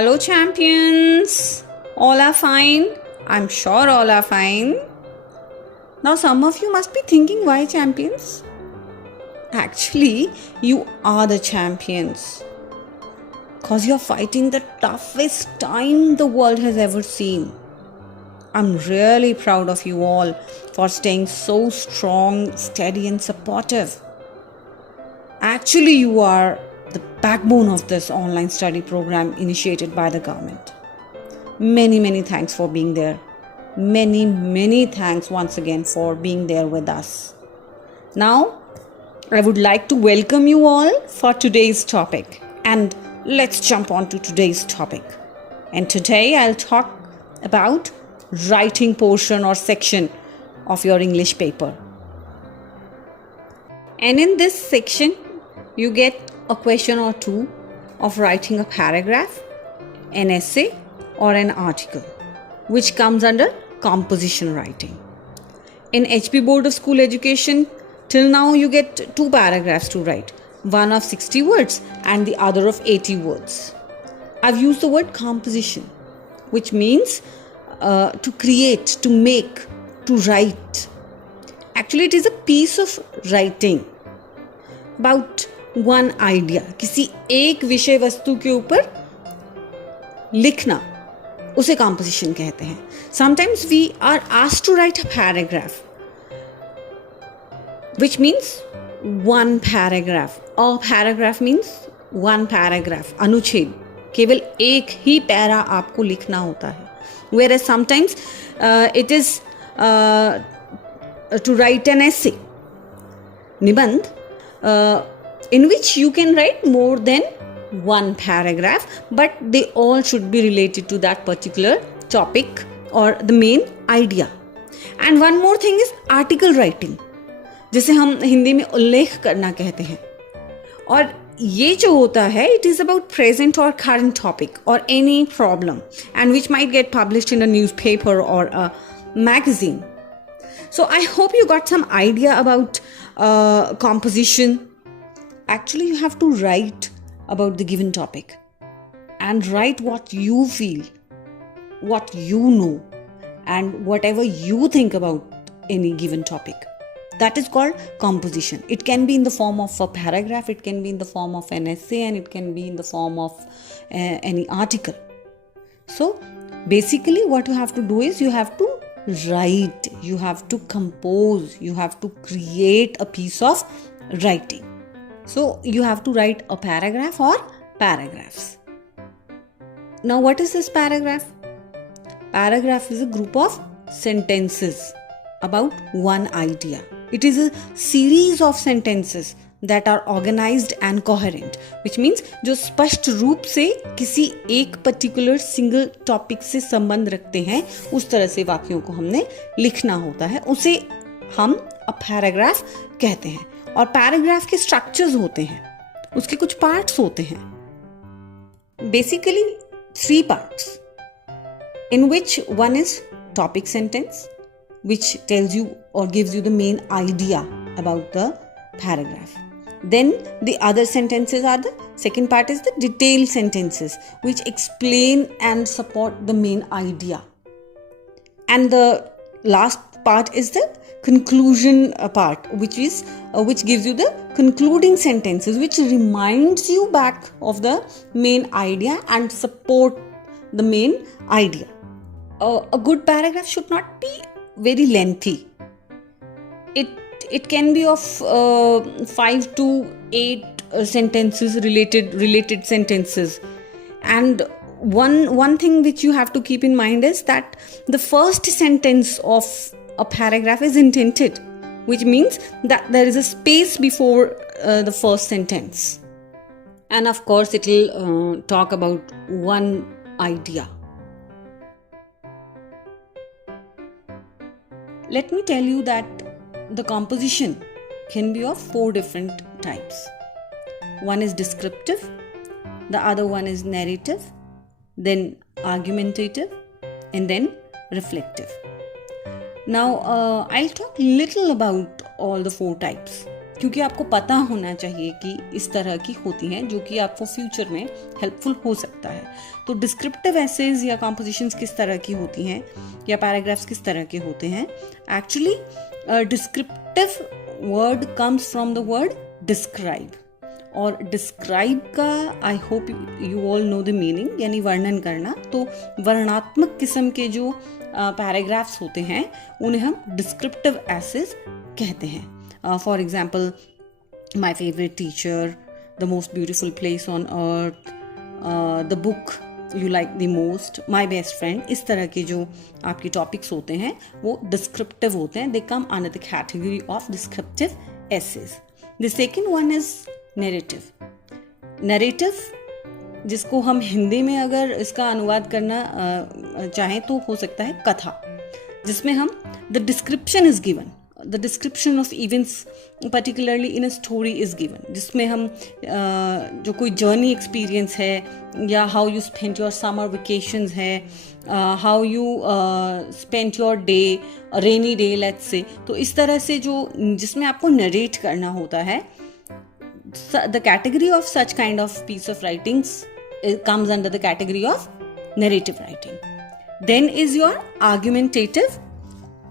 Hello, champions. All are fine. I'm sure all are fine. Now, some of you must be thinking, why champions? Actually, you are the champions. Because you're fighting the toughest time the world has ever seen. I'm really proud of you all for staying so strong, steady, and supportive. Actually, you are the backbone of this online study program initiated by the government. Many thanks for being there. Many thanks once again for being there with us. Now, I would like to welcome you all for today's topic. And let's jump on to today's topic. And today I'll talk about writing portion or section of your English paper. And in this section, you get a question or two of writing a paragraph, an essay, or an article, which comes under composition writing. In HP Board of School Education, till now you get two paragraphs to write, one of 60 words and the other of 80 words. I've used the word composition, which means to create, to make, to write. Actually, it is a piece of writing about one idea, किसी एक विषय वस्तु के ऊपर लिखना, उसे composition कहते हैं. Sometimes we are asked to write a paragraph, which means one paragraph. A paragraph means one paragraph, अनुच्छेद, केवल एक ही पैरा आपको लिखना होता है. Whereas sometimes it is to write an essay, निबंध, in which you can write more than one paragraph, but they all should be related to that particular topic or the main idea. And one more thing is article writing, जिसे हम हिंदी में उल्लेख करना कहते हैं. और ये जो होता है, it is about present or current topic or any problem, and which might get published in a newspaper or a magazine. So I hope you got some idea about composition. Actually, you have to write about the given topic and write what you feel, what you know, and whatever you think about any given topic. That is called composition. It can be in the form of a paragraph, it can be in the form of an essay, and it can be in the form of any article. So basically what you have to do is you have to write, you have to compose, you have to create a piece of writing. So you have to write a paragraph or paragraphs. Now what is this paragraph? Paragraph is a group of sentences about one idea. It is a series of sentences that are organized and coherent, which means जो स्पष्ट रूप से किसी एक particular single topic से संबंध रखते हैं, उस तरह से वाक्यों को हमने लिखना होता है, उसे हम a paragraph कहते हैं. और पैराग्राफ के स्ट्रक्चर्स होते हैं, उसके कुछ पार्ट्स होते हैं. Basically 3 parts, in which one is topic sentence, which tells you or gives you the main idea about the paragraph. Then the other sentences are the second part is the detailed sentences, which explain and support the main idea. And the last part is the conclusion part, which gives you the concluding sentences, which reminds you back of the main idea and support the main idea. A good paragraph should not be very lengthy. It can be of 5 to 8 sentences, related sentences. And one thing which you have to keep in mind is that the first sentence of a paragraph is indented, which means that there is a space before the first sentence. And of course, it will talk about one idea. Let me tell you that the composition can be of 4 different types. One is descriptive, the other one is narrative, then argumentative, and then reflective. Now, I'll talk little about all the 4 types. क्योंकि आपको पता होना चाहिए कि इस तरह की होती हैं जो कि आपको फ्यूचर में हेल्पफुल हो सकता है। तो डिस्क्रिप्टिव एसेज या कॉम्पोजिशंस किस तरह की होती हैं या पैराग्राफ्स किस तरह के होते हैं? Actually descriptive word comes from the word describe, और डिस्क्राइब का I hope you all know the meaning, यानी वर्णन करना। तो वर्णनात्मक किस्म के जो पैराग्राफ्स होते हैं उन्हें हम डिस्क्रिप्टिव एसेज कहते हैं। For example, my favorite teacher, the most beautiful place on earth, the book you like the most, my best friend, इस तरह के जो आपके टॉपिक्स होते हैं वो डिस्क्रिप्टिव होते हैं। They come under the category of descriptive essays. The second one is narrative. Narrative, जिसको हम हिंदी में अगर इसका अनुवाद करना चाहें तो हो सकता है कथा, जिसमें हम the description is given, the description of events particularly in a story is given, जिसमें हम जो कोई जर्नी एक्सपीरियंस है या how you spent your summer vacations है, how you spent your day, a rainy day let's say, तो इस तरह से जो जिसमें आपको नरेट करना होता है, the category of such kind of piece of writings comes under the category of narrative writing. Then is your argumentative.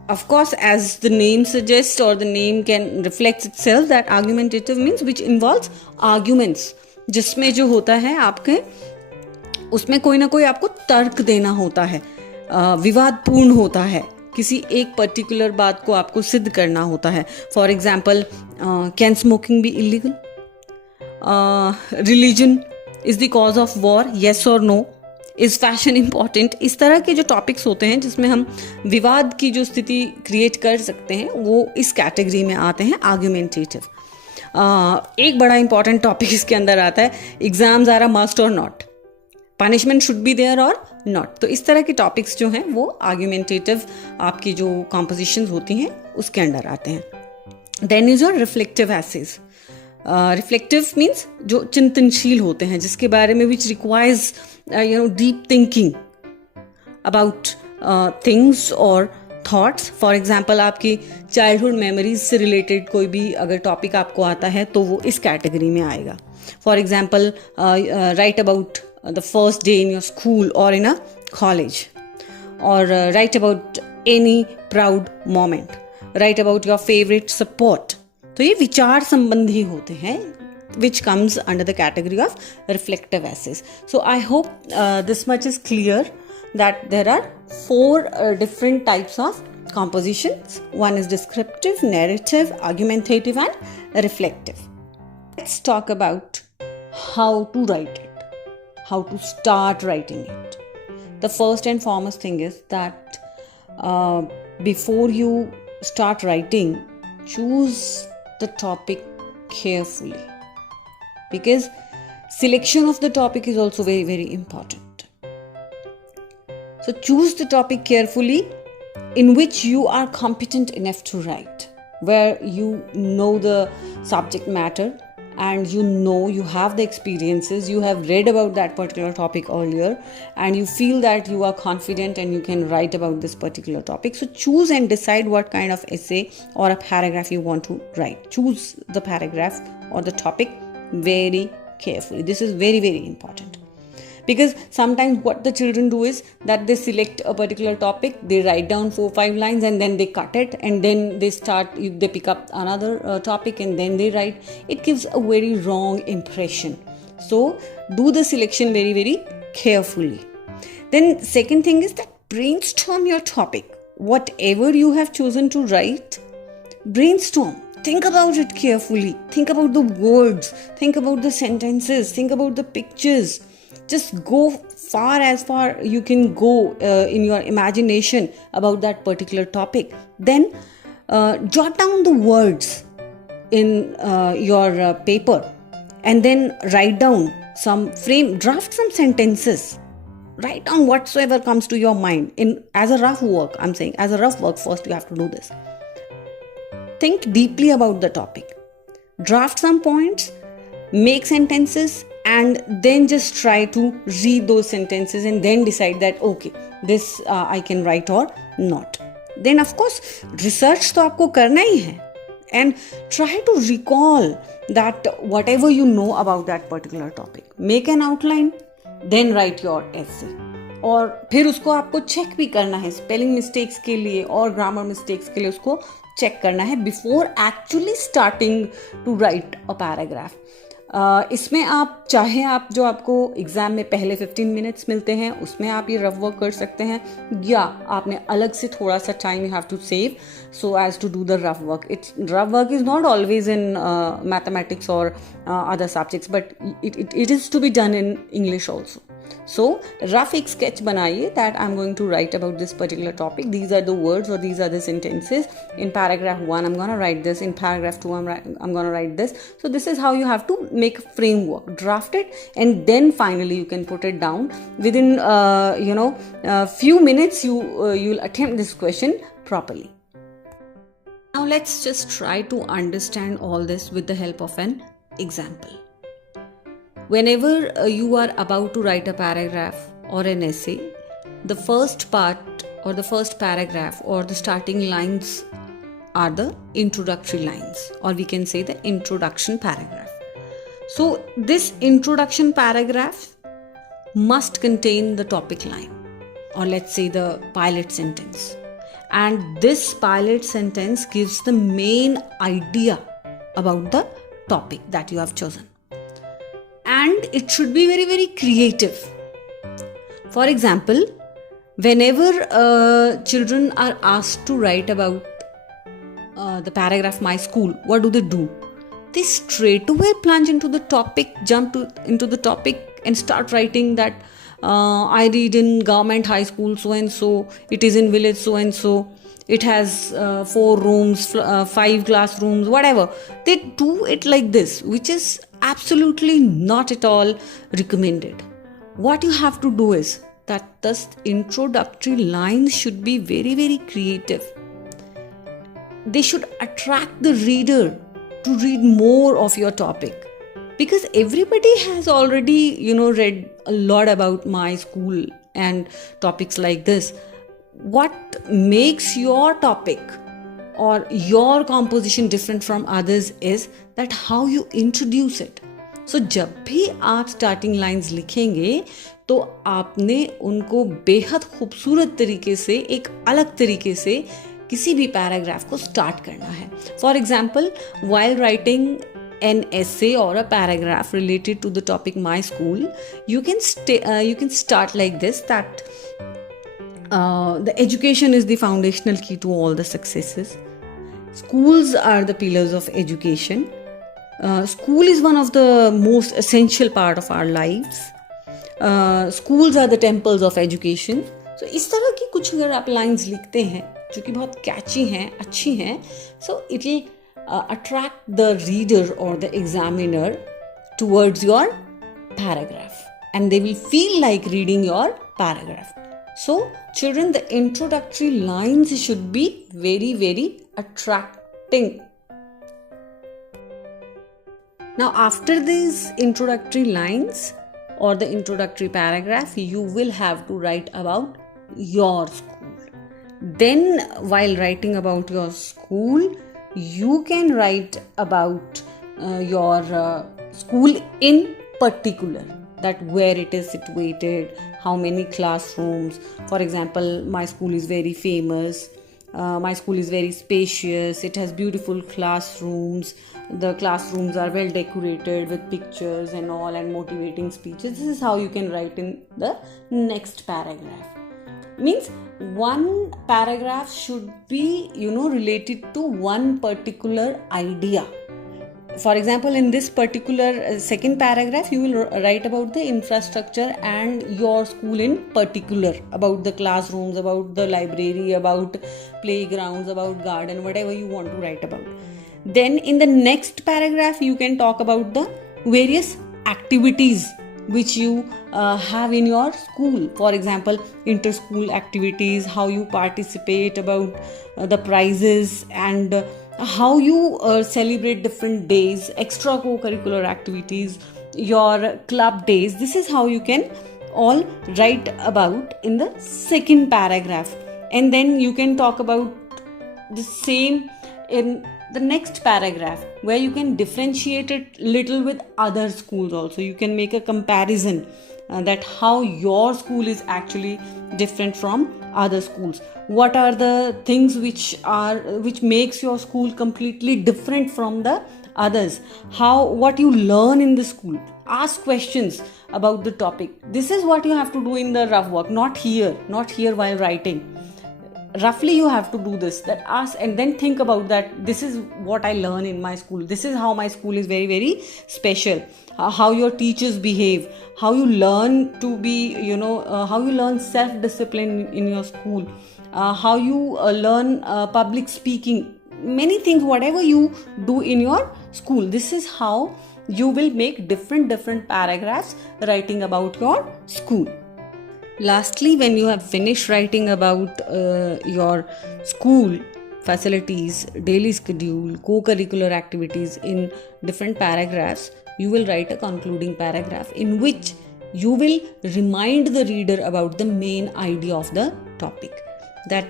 Of course, as the name suggests or the name can reflect itself, that argumentative means which involves arguments, जिसमें जो होता है आपके उसमें कोई ना कोई आपको तर्क देना होता है, विवादपूर्ण होता है, किसी एक पर्टिकुलर बात को आपको सिद्ध करना होता है। For example, can smoking be illegal? Religion is the cause of war, yes और नो? Is fashion important? इस तरह के जो टॉपिक्स होते हैं जिसमें हम विवाद की जो स्थिति क्रिएट कर सकते हैं वो इस कैटेगरी में आते हैं, आर्ग्यूमेंटेटिव। एक बड़ा इंपॉर्टेंट टॉपिक इसके अंदर आता है, एग्जाम्स आर अ मस्ट और not, punishment should be there और नॉट। तो इस तरह के टॉपिक्स जो हैं वो आर्ग्यूमेंटेटिव आपकी जो कॉम्पोजिशंस होती हैं उसके अंदर आते हैं। Then is your reflective essays. Reflective means जो चिंतनशील होते हैं, जिसके बारे में which requires deep thinking about things और थॉट्स। फॉर एग्जाम्पल, आपकी चाइल्डहुड मेमोरीज से रिलेटेड कोई भी अगर टॉपिक आपको आता है तो वो इस कैटेगरी में आएगा। For example, right about the first day in your school और इन अ कॉलेज, और right about any proud moment, right about your favourite sport. तो ये विचार संबंधी होते हैं, which comes under the category of reflective essays. So I hope this much is clear that there are four different types of compositions. One is descriptive, narrative, argumentative, and reflective. Let's talk about how to write it, how to start writing it. The first and foremost thing is that before you start writing, choose the topic carefully, because selection of the topic is also very, very important. So choose the topic carefully in which you are competent enough to write, where you know the subject matter and you have the experiences, you have read about that particular topic earlier and you feel that you are confident and you can write about this particular topic. So choose and decide what kind of essay or a paragraph you want to write. Choose the paragraph or the topic very carefully. This is very, very important, because sometimes what the children do is that they select a particular topic, they write down 4-5 lines and then they cut it and then they pick up another topic and then they write. It gives a very wrong impression. So do the selection very, very carefully. Then second thing is that brainstorm your topic. Whatever you have chosen to write, brainstorm. Think about it carefully. Think about the words. Think about the sentences. Think about the pictures. Just go as far you can go in your imagination about that particular topic. Then jot down the words in your paper and then write down draft some sentences. Write down whatsoever comes to your mind as a rough work. I'm saying as a rough work first you have to do this. Think deeply about the topic. Draft some points, make sentences, and then just try to read those sentences and then decide that okay, this I can write or not. Then of course research तो आपको करना ही है. and try to recall that whatever you know about that particular topic. Make an outline, then write your essay. और फिर उसको आपको check भी करना है स्पेलिंग मिस्टेक्स के लिए और ग्रामर मिस्टेक्स के लिए, उसको चेक करना है before actually starting to write a paragraph. इसमें आप चाहे आप जो आपको एग्जाम में पहले 15 मिनट्स मिलते हैं उसमें आप ये रफ वर्क कर सकते हैं, या आपने अलग से थोड़ा सा time you have to save so as to do the rough work. Rough work is not always in mathematics और other subjects, but it is to be done in English also. So rough एक sketch बनाइए that I'm going to write about this particular topic. These are the words or these are the sentences. In paragraph 1 I'm going to write this. In paragraph 2 I'm going to write this. So this is how you have to make a framework, draft it, and then finally you can put it down. Within few minutes you'll attempt this question properly. Now let's just try to understand all this with the help of an example. Whenever you are about to write a paragraph or an essay, the first part or the first paragraph or the starting lines are the introductory lines, or we can say the introduction paragraph. So this introduction paragraph must contain the topic line, or let's say the pilot sentence. And this pilot sentence gives the main idea about the topic that you have chosen. And it should be very, very creative. For example, whenever children are asked to write about the paragraph My School, what do? They straight away plunge into the topic, into the topic and start writing that I read in government high school so and so, it is in village so and so, it has 4 rooms, 5 classrooms, whatever. They do it like this, which is absolutely not at all recommended. What you have to do is that the introductory lines should be very, very creative. They should attract the reader to read more of your topic, because everybody has already read a lot about My School and topics like this. What makes your topic or your composition different from others is that how you introduce it. So जब भी आप starting lines लिखेंगे तो आपने उनको बेहद खूबसूरत तरीके से, एक अलग तरीके से किसी भी पैराग्राफ को स्टार्ट करना है. For example, while writing an essay or a paragraph related to the topic My School, you can start like this, that the education is the foundational key to all the successes. Schools are the pillars of education. School is one of the most essential part of our lives. Schools are the temples of education. So इस तरह की कुछ अगर आप lines लिखते हैं जो कि बहुत catchy हैं, अच्छी हैं, so it will attract the reader or the examiner towards your paragraph, and they will feel like reading your paragraph. So children, the introductory lines should be very, very attracting. Now after these introductory lines or the introductory paragraph, you will have to write about your school. Then while writing about your school, you can write about your school in particular, that where it is situated, how many classrooms. For example, my school is very famous, my school is very spacious, it has beautiful classrooms, the classrooms are well decorated with pictures and all, and motivating speeches. This is how you can write in the next paragraph. Means one paragraph should be related to one particular idea. For example, in this particular second paragraph, you will write about the infrastructure and your school in particular, about the classrooms, about the library, about playgrounds, about garden, whatever you want to write about. Then in the next paragraph, you can talk about the various activities which you have in your school. For example, inter-school activities, how you participate, about the prizes, and how you celebrate different days, extra co-curricular activities, your club days. This is how you can all write about in the second paragraph. And then you can talk about the same in the next paragraph where you can differentiate it little with other schools also. You can make a comparison that how your school is actually different from other schools. What are the things which makes your school completely different from the others? What you learn in the school. Ask questions about the topic. This is what you have to do in the rough work, not here while writing. Roughly you have to do this, that ask and then think about that. This is what I learn in my school. This is how my school is very, very special. How your teachers behave, how you learn to be, how you learn self-discipline in your school, how you learn public speaking, many things, whatever you do in your school. This is how you will make different paragraphs writing about your school. Lastly, when you have finished writing about your school facilities, daily schedule, co-curricular activities in different paragraphs, you will write a concluding paragraph in which you will remind the reader about the main idea of the topic. That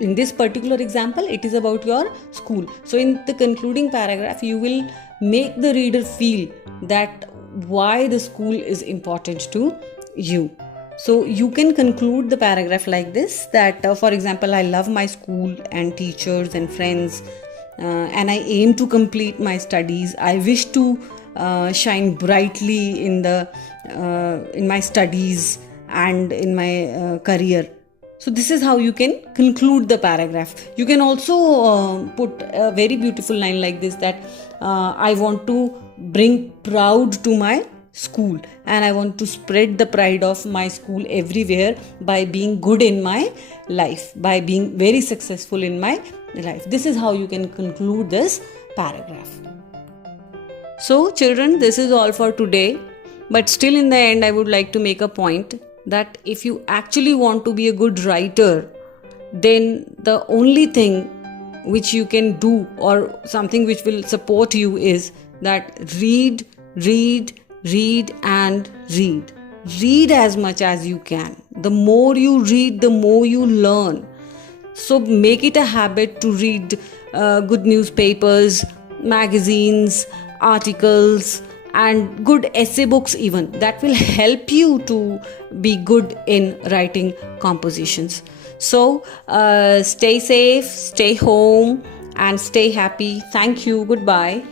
in this particular example, it is about your school. So in the concluding paragraph, you will make the reader feel that why the school is important to you. So you can conclude the paragraph like this, that for example, I love my school and teachers and friends, and I aim to complete my studies. I wish to shine brightly in my studies and in my career. So this is how you can conclude the paragraph. You can also put a very beautiful line like this, that I want to bring proud to my school and I want to spread the pride of my school everywhere by being good in my life, by being very successful in my life. This is how you can conclude this paragraph. So children, this is all for today. But still in the end, I would like to make a point that if you actually want to be a good writer, then the only thing which you can do or something which will support you is that read and read. Read as much as you can. The more you read, the more you learn. So make it a habit to read good newspapers, magazines, articles, and good essay books even. That will help you to be good in writing compositions. So stay safe, stay home, and stay happy. Thank you. Goodbye.